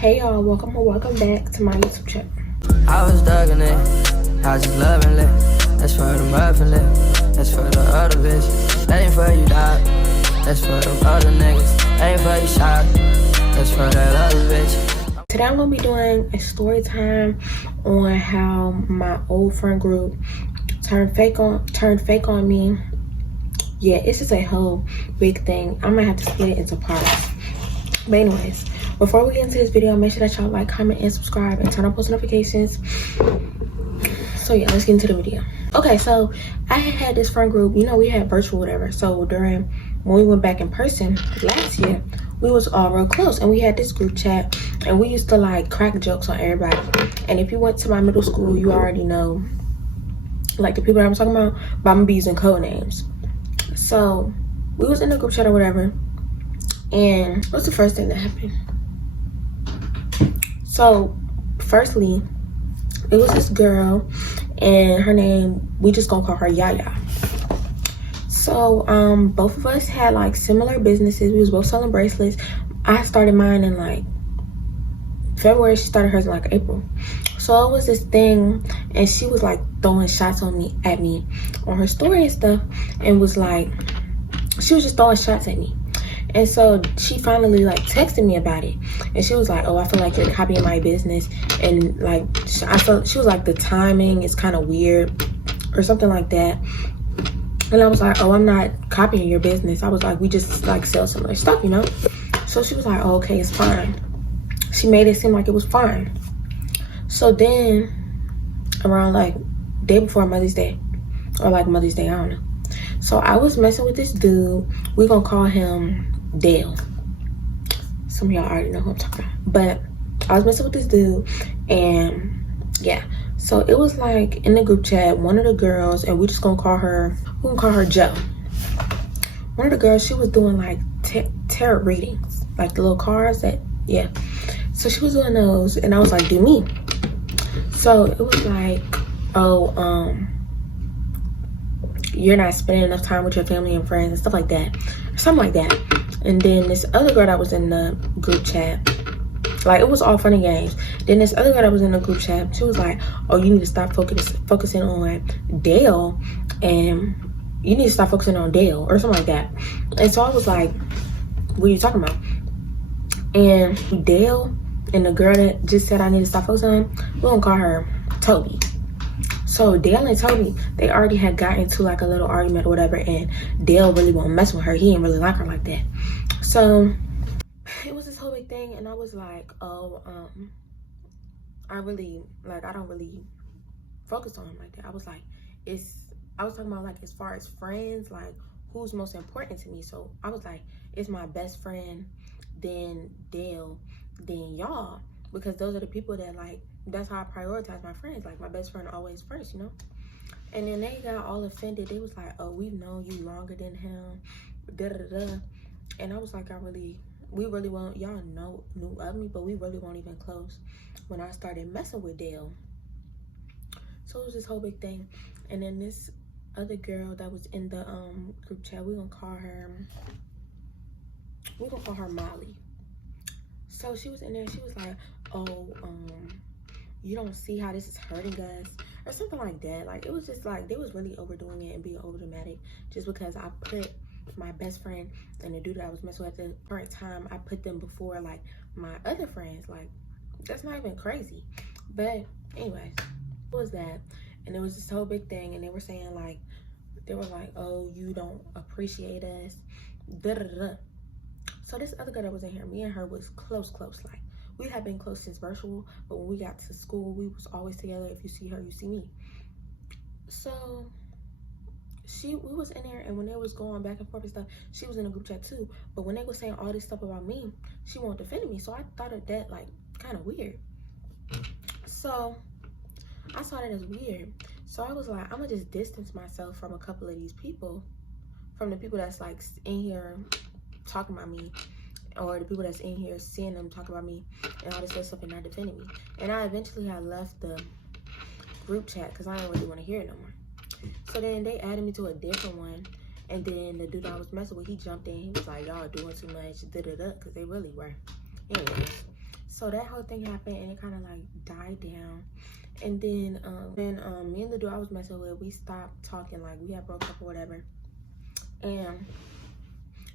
Hey y'all, welcome back to my YouTube channel. I was thugging it, I was just loving it. That's for the muffin lip, that's for the other bitch. That ain't for you, dog, that's for the other niggas. That ain't for you, shot, that's for that other bitch. Today I'm gonna be doing a story time on how my old friend group turned fake on me. Yeah, it's just a whole big thing. I'm gonna have to split it into parts. But anyways, before we get into this video, make sure that y'all like, comment, and subscribe, and turn on post notifications. So yeah, let's get into the video. Okay, so I had this friend group, you know, we had virtual whatever. So during when we went back in person last year, we was all real close, and we had this group chat, and we used to like crack jokes on everybody. And if you went to my middle school, you already know like the people that I'm talking about, but I'm gonna be using code names. So we was in the group chat or whatever, and what's the first thing that happened? So firstly, it was this girl, and her name, we just gonna call her Yaya. So both of us had like similar businesses. We was both selling bracelets. I started mine in like February, she started hers in like April. So it was this thing, and she was like throwing shots at me on her story and stuff, and was like, she was just throwing shots at me. And so she finally like texted me about it, and she was like, oh, I feel like you're copying my business, and like I felt, she was like, the timing is kind of weird or something like that. And I was like, oh, I'm not copying your business. I was like, we just like sell similar stuff, you know. So she was like, oh, okay, it's fine. She made it seem like it was fine. So then around like day before Mother's Day, or like Mother's Day, I don't know. So I was messing with this dude. We're gonna call him Dale. Some of y'all already know who I'm talking about. But I was messing with this dude, and yeah. So it was like in the group chat, one of the girls, and we just gonna call her, we're gonna call her Joe. One of the girls, she was doing like tarot readings, like the little cards that, yeah. So she was doing those, and I was like, do me. So it was like, oh, you're not spending enough time with your family and friends and stuff like that, or something like that. And then this other girl that was in the group chat, like it was all fun and games. Then this other girl that was in the group chat, she was like, oh, you need to stop focusing on Dale, and you need to stop focusing on Dale, or something like that. And so I was like, what are you talking about? And Dale and the girl that just said I need to stop focusing on, we're gonna call her Toby. So Dale and Toby, they already had gotten into like a little argument or whatever, and Dale really won't mess with her. He didn't really like her like that. So it was this whole big thing, and I was like, oh, I don't really focus on him like that. I was like, I was talking about like as far as friends, like who's most important to me. So I was like, it's my best friend, then Dale, then y'all, because those are the people that like, that's how I prioritize my friends. Like my best friend always first, you know. And then they got all offended. They was like, oh, we've known you longer than him, da da da. And I was like, we really won't, y'all knew of me, but we really weren't even close when I started messing with Dale. So it was this whole big thing. And then this other girl that was in the group chat, we're gonna call her Molly. So she was in there, she was like, oh, you don't see how this is hurting us, or something like that. Like it was just like they was really overdoing it and being over dramatic, just because I put my best friend and the dude that I was messing with at the current time, I put them before like my other friends. Like that's not even crazy. But anyways, what was that? And it was this whole big thing, and they were saying like, they were like, oh, you don't appreciate us, da da da. So this other girl that was in here, me and her was close, like we had been close since virtual, but when we got to school, we was always together. If you see her, you see me. So we was in there, and when they was going back and forth and stuff, she was in the group chat too. But when they was saying all this stuff about me, she won't defend me. So I thought of that like kind of weird. So I saw that as weird. So I was like, I'm gonna just distance myself from a couple of these people, from the people that's like in here talking about me, or the people that's in here seeing them talk about me and all this other stuff and not defending me. And I eventually had left the group chat because I didn't really want to hear it no more. So then they added me to a different one, and then the dude I was messing with, he jumped in. He was like, y'all doing too much, da da da, because they really were. Anyways, So that whole thing happened, and it kind of like died down. And then me and the dude I was messing with, we stopped talking. Like, we had broke up or whatever. And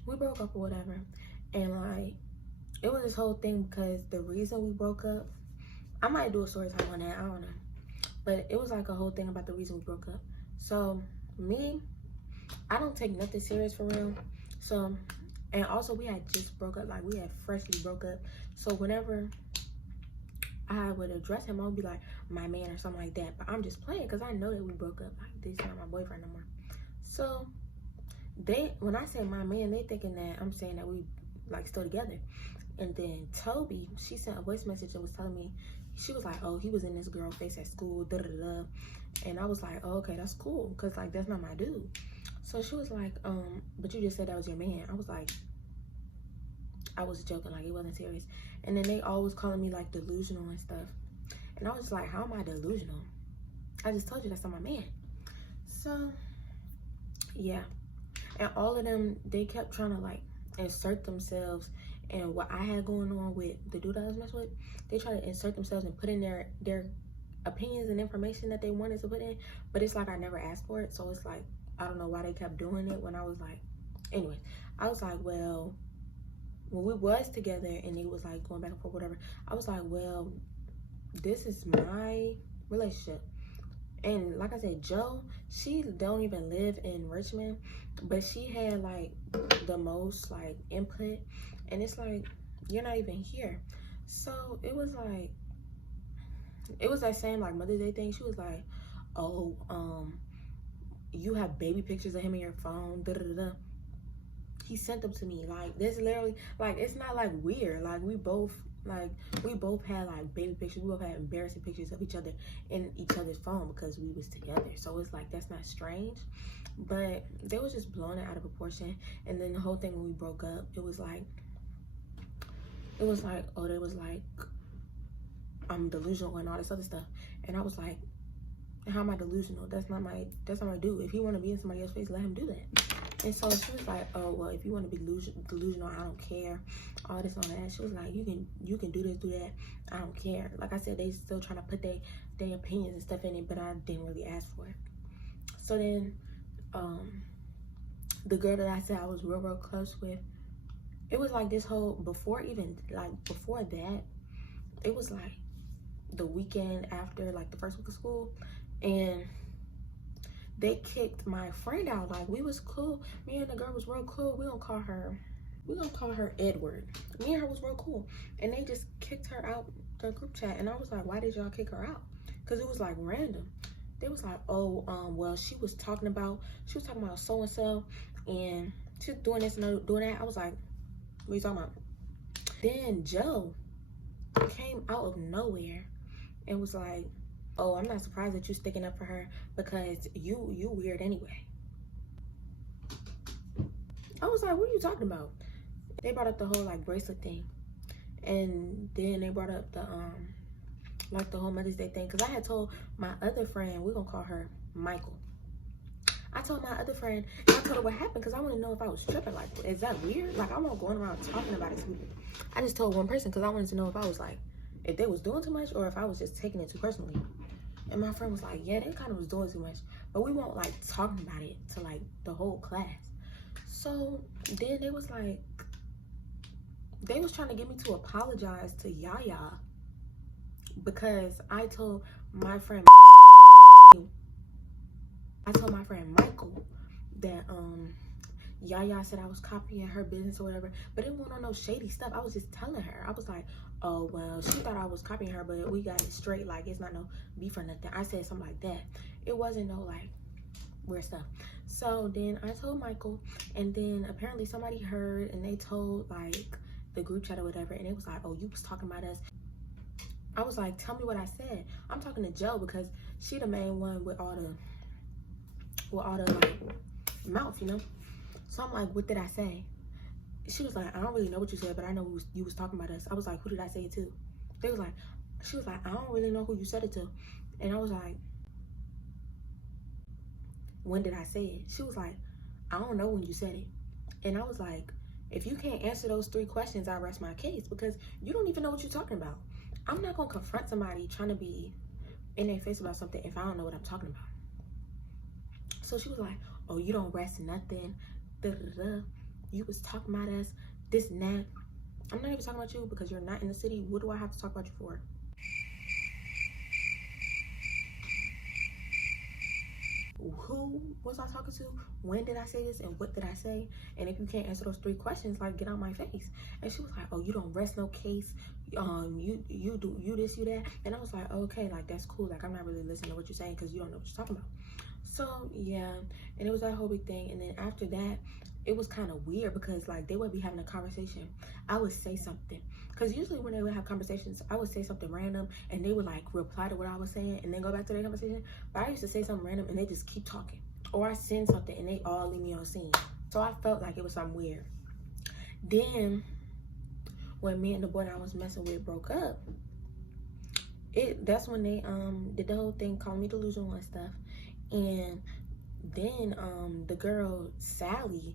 we broke up or whatever. And like, it was this whole thing because the reason we broke up, I might do a story time on that, I don't know. But it was like a whole thing about the reason we broke up. So me, I don't take nothing serious for real. So, and also we had just broke up, like we had freshly broke up. So whenever I would address him, I would be like, my man or something like that. But I'm just playing because I know that we broke up. Like, this is not my boyfriend no more. So when I say my man, they thinking that I'm saying that we like still together. And then Toby, she sent a voice message and was telling me, she was like, oh, he was in this girl face at school, da da da. And I was like, oh, okay, that's cool, because like that's not my dude. So she was like, but you just said that was your man. I was like, I was joking, like it wasn't serious. And then they always calling me like delusional and stuff. And I was like, how am I delusional? I just told you that's not my man. So yeah. And all of them, they kept trying to like insert themselves and what I had going on with the dude I was messing with. They try to insert themselves and put in their opinions and information that they wanted to put in, but it's like I never asked for it. So it's like, I don't know why they kept doing it when I was like, anyway, I was like, well, when we was together and it was like going back and forth, whatever, I was like, well, this is my relationship. And like I said, Joe, she don't even live in Richmond, but she had like the most like input, and it's like, you're not even here. So it was like, it was that same like Mother's Day thing. She was like, oh, you have baby pictures of him in your phone, da da da. He sent them to me. Like, this literally, like, it's not like weird. Like, we both had like baby pictures. We both had embarrassing pictures of each other in each other's phone because we was together. So it's like, that's not strange, but they was just blowing it out of proportion. And then the whole thing when we broke up, it was like, oh, they was like, I'm delusional and all this other stuff. And I was like, how am I delusional? That's not my dude. If he want to be in somebody else's face, let him do that. And so she was like, oh, well, if you want to be delusional, I don't care. All this, all that. She was like, you can do this, do that. I don't care. Like I said, they still trying to put their opinions and stuff in it, but I didn't really ask for it. So then, the girl that I said I was real close with, it was like this whole, before that, it was like the weekend after, like the first week of school, and they kicked my friend out. Like, we was cool. Me and the girl was real cool. We're gonna call her Edward. Me and her was real cool. And they just kicked her out the group chat. And I was like, why did y'all kick her out? Because it was like random. They was like, oh, well, she was talking about so-and-so, and she was doing this and doing that. I was like, what are you talking about? Then Joe came out of nowhere and was like, oh, I'm not surprised that you're sticking up for her because you weird anyway. I was like, what are you talking about? They brought up the whole like bracelet thing, and then they brought up the like the whole Mother's Day thing, because I had told my other friend, we're gonna call her Michael. I told my other friend, and I told her what happened because I want to know if I was tripping. Like, is that weird? Like, I'm not going around talking about it to people. I just told one person because I wanted to know if I was like, if they was doing too much or if I was just taking it too personally. And my friend was like, yeah, they kind of was doing too much, but we won't like talking about it to like the whole class. So then they was like, they was trying to get me to apologize to Yaya because I told my friend Michael that Yaya said I was copying her business or whatever, but it wasn't on no shady stuff. I was just telling her. I was like, oh, well, she thought I was copying her, but we got it straight. Like, it's not no beef or nothing. I said something like that. It wasn't no, like, weird stuff. So then I told Michael, and then apparently somebody heard, and they told, like, the group chat or whatever, and it was like, oh, you was talking about us. I was like, tell me what I said. I'm talking to Joe because she the main one with all the like, mouth, you know? So I'm like, what did I say? She was like, I don't really know what you said, but I know you was talking about us. I was like, who did I say it to? She was like, I don't really know who you said it to. And I was like, when did I say it? She was like, I don't know when you said it. And I was like, If you can't answer those 3 questions, I rest my case, because you don't even know what you're talking about. I'm not gonna confront somebody trying to be in their face about something if I don't know what I'm talking about. So she was like, oh, you don't rest nothing. Da-da-da. You was talking about us, this and that. I'm not even talking about you because you're not in the city. What do I have to talk about you for? Who was I talking to? When did I say this? And what did I say? And if you can't answer those 3 questions, like, get out my face. And she was like, oh, you don't rest no case. You do you this, you that. And I was like, okay, like, that's cool. Like, I'm not really listening to what you're saying because you don't know what you're talking about. So yeah, and it was that whole big thing. And then after that, it was kind of weird because, like, they would be having a conversation. I would say something, because usually when they would have conversations, I would say something random and they would, like, reply to what I was saying and then go back to their conversation. But I used to say something random and they just keep talking, or I send something and they all leave me on scene. So I felt like it was something weird. Then when me and the boy that I was messing with broke up, that's when they did the whole thing, called me delusional and stuff. And then the girl Sally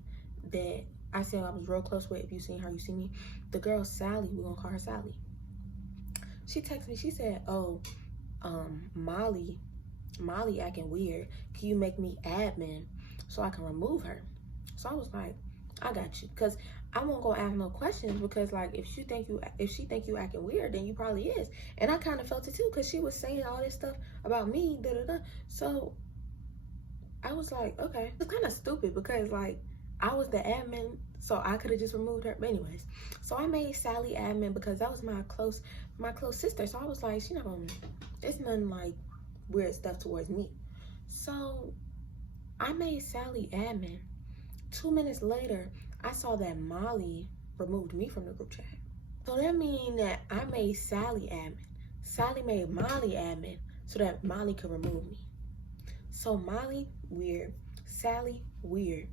that I said I was real close with, if you seen her, you see me. The girl Sally, we're gonna call her Sally. She texted me, she said, oh, Molly acting weird. Can you make me admin so I can remove her? So I was like, I got you, because I won't go ask no questions, because, like, if she think you acting weird, then you probably is. And I kind of felt it too, because she was saying all this stuff about me, da-da-da. So I was like, okay. It's kind of stupid because, like, I was the admin, so I could have just removed her. But anyways, so I made Sally admin because that was my close sister. So I was like, she not gonna, it's nothing like weird stuff towards me. So I made Sally admin. 2 minutes later, I saw that Molly removed me from the group chat. So that means that I made Sally admin. Sally made Molly admin so that Molly could remove me. So Molly, weird. Sally, weird.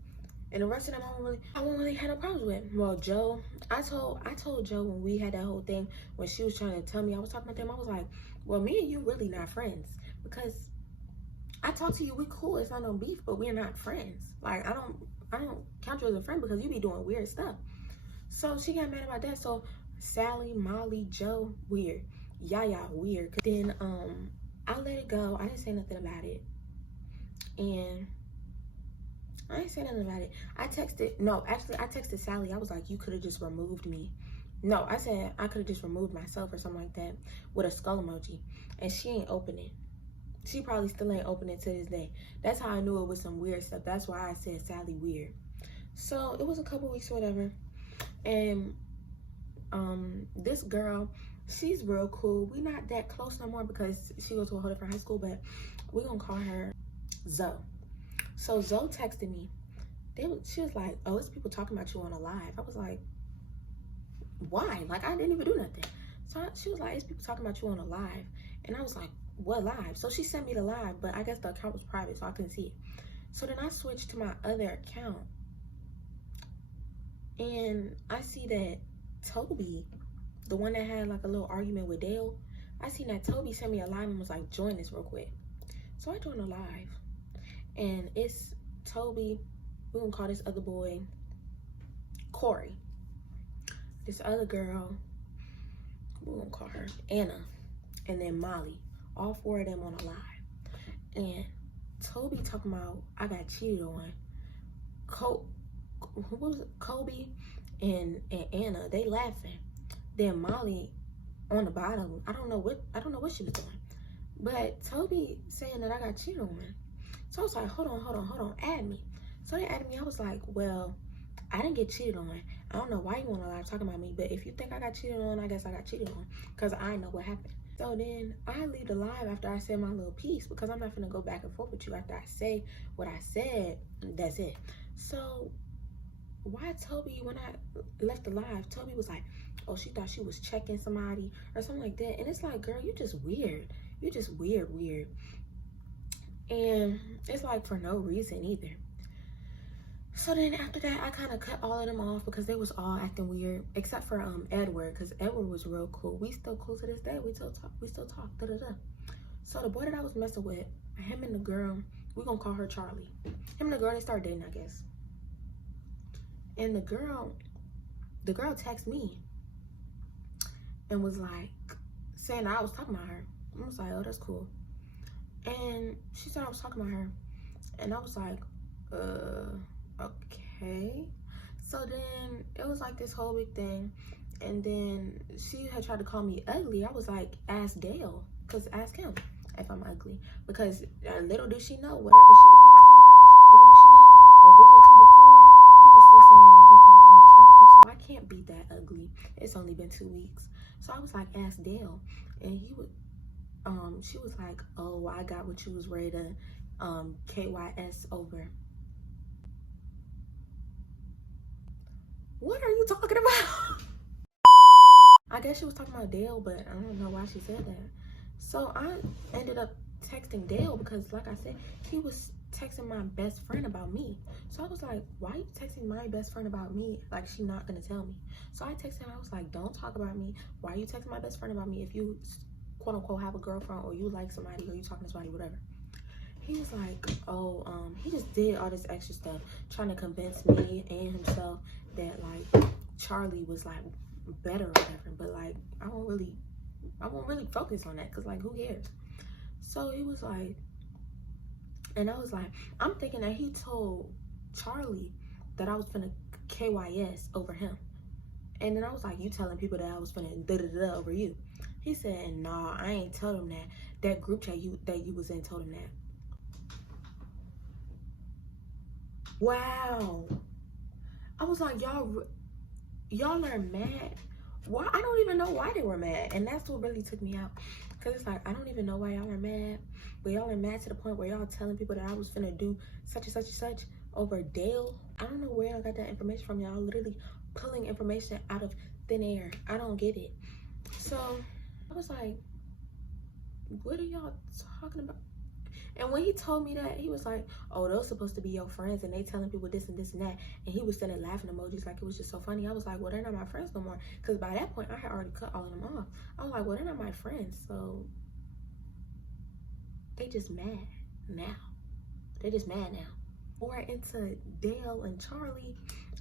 And the rest of them I won't really have no problems with. Well, Joe, I told Joe when we had that whole thing, when she was trying to tell me I was talking about them, I was like, well, me and you really not friends, because I talk to you, we cool, it's not no beef, but we're not friends. Like, I don't count you as a friend because you be doing weird stuff. So she got mad about that. So Sally, Molly, Joe, weird. Yaya, weird. Then I let it go. I didn't say nothing about it. And I ain't say nothing about it. I texted Sally. I was like, you could have just removed me. No, I said I could have just removed myself or something like that with a skull emoji. And she ain't open it. She probably still ain't open it to this day. That's how I knew it was some weird stuff. That's why I said Sally weird. So it was a couple weeks or whatever. And this girl, she's real cool. We not that close no more because she goes to a whole different high school, but we're gonna call her Zoe. So Zoe texted me. She was like, oh, it's people talking about you on a live. I was like, why? Like, I didn't even do nothing. So she was like, it's people talking about you on a live. And I was like, what live? So she sent me the live, but I guess the account was private, so I couldn't see it. So then I switched to my other account. And I see that Toby, the one that had like a little argument with Dale, I seen that Toby sent me a live and was like, join this real quick. So I joined the live. And it's Toby, we're gonna call this other boy Corey. This other girl, we're gonna call her Anna. And then Molly. All 4 of them on a live. And Toby talking about I got cheated on. Who was it? Kobe and Anna, they laughing. Then Molly on the bottom, I don't know what she was doing. But Toby saying that I got cheated on. So I was like, hold on, add me. So they added me. I was like, well, I didn't get cheated on. I don't know why you want to live talking about me, but if you think I got cheated on, I guess I got cheated on, because I know what happened. So then I leave the live after I said my little piece, because I'm not gonna go back and forth with you after I say what I said. That's it. So why Toby, when I left the live, Toby was like, oh, she thought she was checking somebody or something like that. And it's like, girl, you just weird. You just weird. And it's like for no reason either. So then after that, I kind of cut all of them off because they was all acting weird, except for Edward, because Edward was real cool. We still cool to this day. We still talk. So the boy that I was messing with, him and the girl, we're gonna call her Charlie. Him and the girl, they started dating, I guess. And the girl, the girl texted me and was like saying that I was talking about her. I was like, oh, that's cool. And she said I was talking about her, and I was like, okay. So then it was like this whole big thing, and then she had tried to call me ugly. I was like, ask Dale, cause ask him if I'm ugly, because little did she know whatever he was telling her. Little did she know a week or two before he was still saying that he found me attractive. So I can't be that ugly. It's only been 2 weeks. So I was like, ask Dale, and he would. She was like, oh, I got what you was ready to KYS over. What are you talking about? I guess she was talking about Dale, but I don't know why she said that. So I ended up texting Dale because, like I said, he was texting my best friend about me. So I was like, why are you texting my best friend about me? Like, she's not gonna tell me. So I texted him. I was like, don't talk about me. Why are you texting my best friend about me if you quote unquote have a girlfriend, or you like somebody, or you talking to somebody, whatever? He was like, oh, he just did all this extra stuff trying to convince me and himself that like Charlie was like better or whatever. But like I won't really focus on that, because like who cares? So he was like, and I was like, I'm thinking that he told Charlie that I was finna KYS over him. And then I was like, you telling people that I was finna da-da-da over you? He said, nah, I ain't told him that. That group chat that you was in told him that. Wow. I was like, y'all are mad. Why? I don't even know why they were mad. And that's what really took me out. Because it's like, I don't even know why y'all are mad. But y'all are mad to the point where y'all telling people that I was finna do such and such and such over Dale. I don't know where y'all got that information from. Y'all literally pulling information out of thin air. I don't get it. So I was like, what are y'all talking about? And when he told me that, he was like, oh, those supposed to be your friends, and they telling people this and this and that. And he was sending laughing emojis like it was just so funny. I was like, well, they're not my friends no more. Because by that point, I had already cut all of them off. I was like, well, they're not my friends. So they just mad now. They just mad now. Or into Dale and Charlie,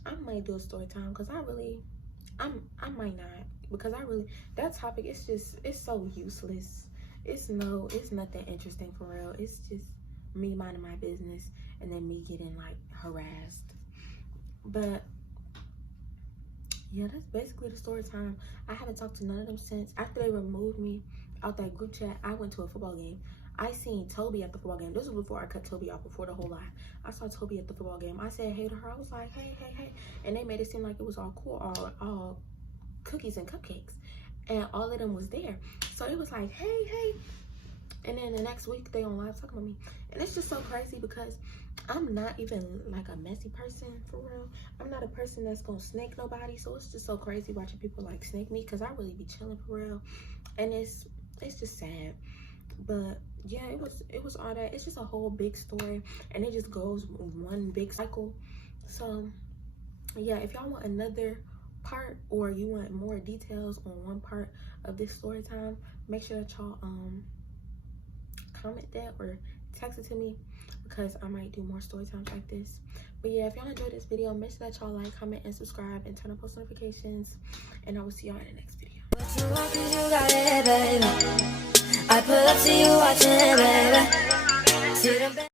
I might do a story time, because I might not. Because that topic, it's so useless. It's nothing interesting for real. It's just me minding my business and then me getting like harassed. But yeah, that's basically the story time. I haven't talked to none of them since. After they removed me out that group chat, I went to a football game. I seen Toby at the football game. This was before I cut Toby off, before the whole lie. I saw Toby at the football game. I said hey to her. I was like, hey. And they made it seem like it was all cool, all cookies and cupcakes. And all of them was there. So it was like, hey. And then the next week, they on live talking about me. And it's just so crazy, because I'm not even like a messy person, for real. I'm not a person that's gonna snake nobody. So it's just so crazy watching people like snake me, because I really be chilling, for real. And it's just sad. But yeah, it was all that. It's just a whole big story, and it just goes one big cycle. So yeah, if y'all want another part, or you want more details on one part of this story time, make sure that y'all comment that or text it to me, because I might do more story times like this. But yeah, if y'all enjoyed this video, make sure that y'all like, comment, and subscribe, and turn on post notifications, and I will see y'all in the next video. What you want, 'cause you got it, baby. I pull up to you watching it, baby.